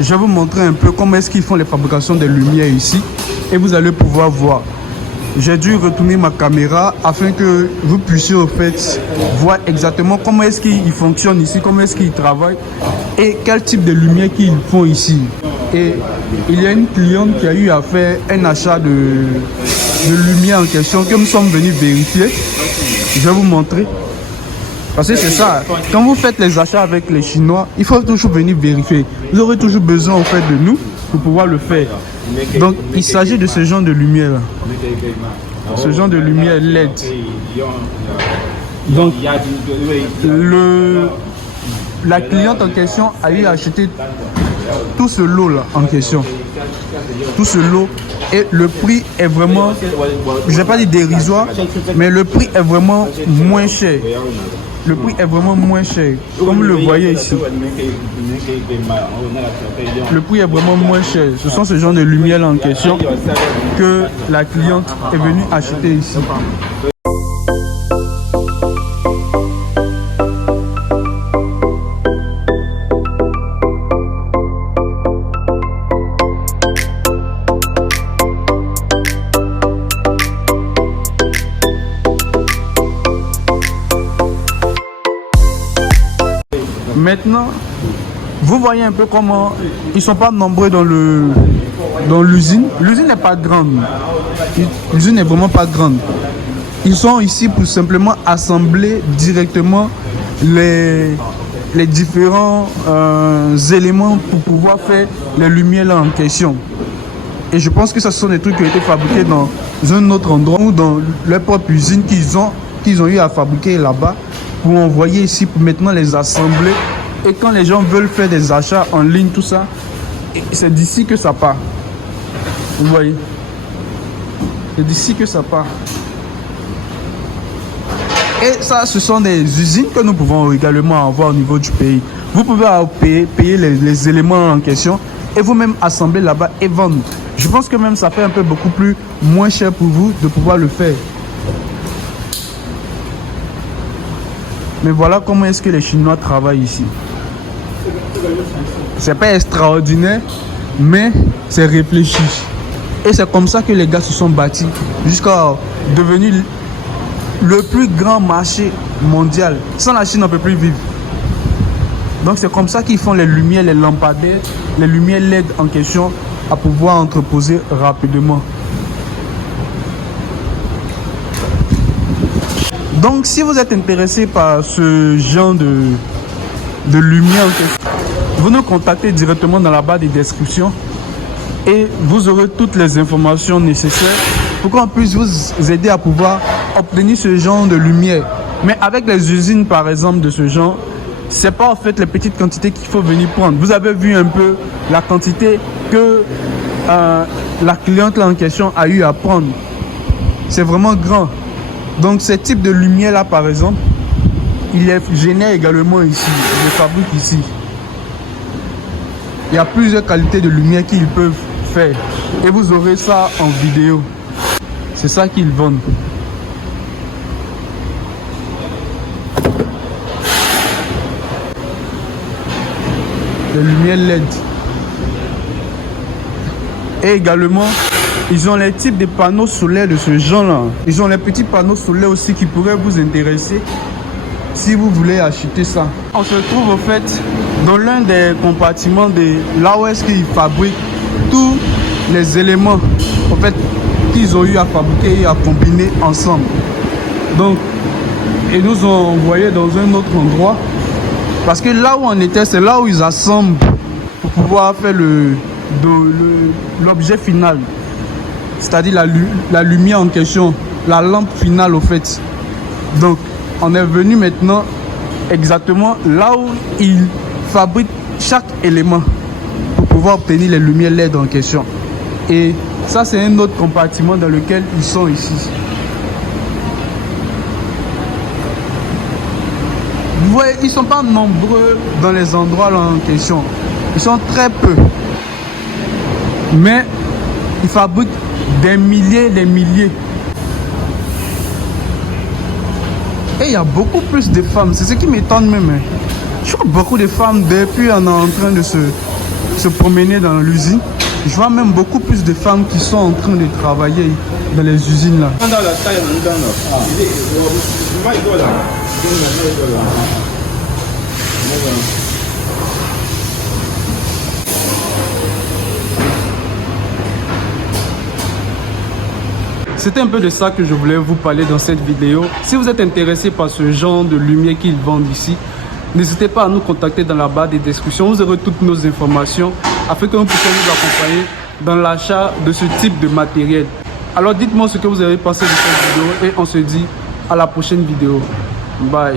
Je vais vous montrer un peu comment est-ce qu'ils font les fabrications des lumières ici et vous allez pouvoir voir. J'ai dû retourner ma caméra afin que vous puissiez au fait voir exactement comment est-ce qu'ils fonctionnent ici, comment est-ce qu'ils travaillent et quel type de lumière qu'ils font ici. Et il y a une cliente qui a eu à faire un achat de lumière en question que nous sommes venus vérifier. Je vais vous montrer. Parce que c'est ça, quand vous faites les achats avec les Chinois, il faut toujours venir vérifier. Vous aurez toujours besoin en fait de nous pour pouvoir le faire. Donc il s'agit de ce genre de lumière là. Ce genre de lumière LED. Donc la cliente en question a eu à acheter tout ce lot là en question. Tout ce lot. Et le prix est vraiment, je ne vais pas dire dérisoire, mais le prix est vraiment moins cher. Le prix est vraiment moins cher, comme vous le voyez ici. Le prix est vraiment moins cher. Ce sont ce genre de lumière en question que la cliente est venue acheter ici. Maintenant, vous voyez un peu comment ils ne sont pas nombreux dans l'usine. L'usine n'est pas grande. L'usine n'est vraiment pas grande. Ils sont ici pour simplement assembler directement les différents éléments pour pouvoir faire les lumières là en question. Et je pense que ce sont des trucs qui ont été fabriqués dans un autre endroit ou dans leur propre usine qu'ils ont eu à fabriquer là-bas pour envoyer ici pour maintenant les assembler. Et quand les gens veulent faire des achats en ligne, tout ça, c'est d'ici que ça part. Vous voyez? C'est d'ici que ça part. Et ça, ce sont des usines que nous pouvons également avoir au niveau du pays. Vous pouvez payer les éléments en question et vous-même assembler là-bas et vendre. Je pense que même ça fait un peu beaucoup plus moins cher pour vous de pouvoir le faire. Mais voilà comment est-ce que les Chinois travaillent ici. C'est pas extraordinaire, mais c'est réfléchi. Et c'est comme ça que les gars se sont bâtis jusqu'à devenir le plus grand marché mondial. Sans la Chine, on ne peut plus vivre. Donc c'est comme ça qu'ils font les lumières, les lampadaires, les lumières LED en question à pouvoir entreposer rapidement. Donc si vous êtes intéressé par ce genre de lumière en question, vous nous contactez directement dans la barre des descriptions et vous aurez toutes les informations nécessaires pour qu'on puisse vous aider à pouvoir obtenir ce genre de lumière. Mais avec les usines par exemple de ce genre, c'est pas en fait les petites quantités qu'il faut venir prendre. Vous avez vu un peu la quantité que la cliente là en question a eu à prendre. C'est vraiment grand. Donc ce type de lumière là par exemple, il est généré également ici, il est fabriqué ici. Il y a plusieurs qualités de lumière qu'ils peuvent faire et vous aurez ça en vidéo. C'est ça qu'ils vendent. Les lumières LED. Et également, ils ont les types de panneaux solaires de ce genre-là. Ils ont les petits panneaux solaires aussi qui pourraient vous intéresser si vous voulez acheter ça. On se trouve au fait dans l'un des compartiments de là où est-ce qu'ils fabriquent tous les éléments en fait qu'ils ont eu à fabriquer et à combiner ensemble. Donc, ils nous ont envoyé dans un autre endroit parce que là où on était, c'est là où ils assemblent pour pouvoir faire l'objet final. C'est-à-dire la lumière en question, la lampe finale au fait. Donc, on est venu maintenant exactement là où ils fabriquent chaque élément pour pouvoir obtenir les lumières LED en question. Et ça, c'est un autre compartiment dans lequel ils sont ici. Vous voyez, ils ne sont pas nombreux dans les endroits là en question. Ils sont très peu. Mais ils fabriquent des milliers. Et il y a beaucoup plus de femmes. C'est ce qui m'étonne même. Je vois beaucoup de femmes depuis on est en train de se se promener dans l'usine, je vois même beaucoup plus de femmes qui sont en train de travailler dans les usines là. C'était un peu de ça que je voulais vous parler dans cette vidéo. Si vous êtes intéressé par ce genre de lumière qu'ils vendent ici, n'hésitez pas à nous contacter dans la barre des descriptions. Vous aurez toutes nos informations afin que nous puissions vous accompagner dans l'achat de ce type de matériel. Alors dites-moi ce que vous avez pensé de cette vidéo et on se dit à la prochaine vidéo. Bye.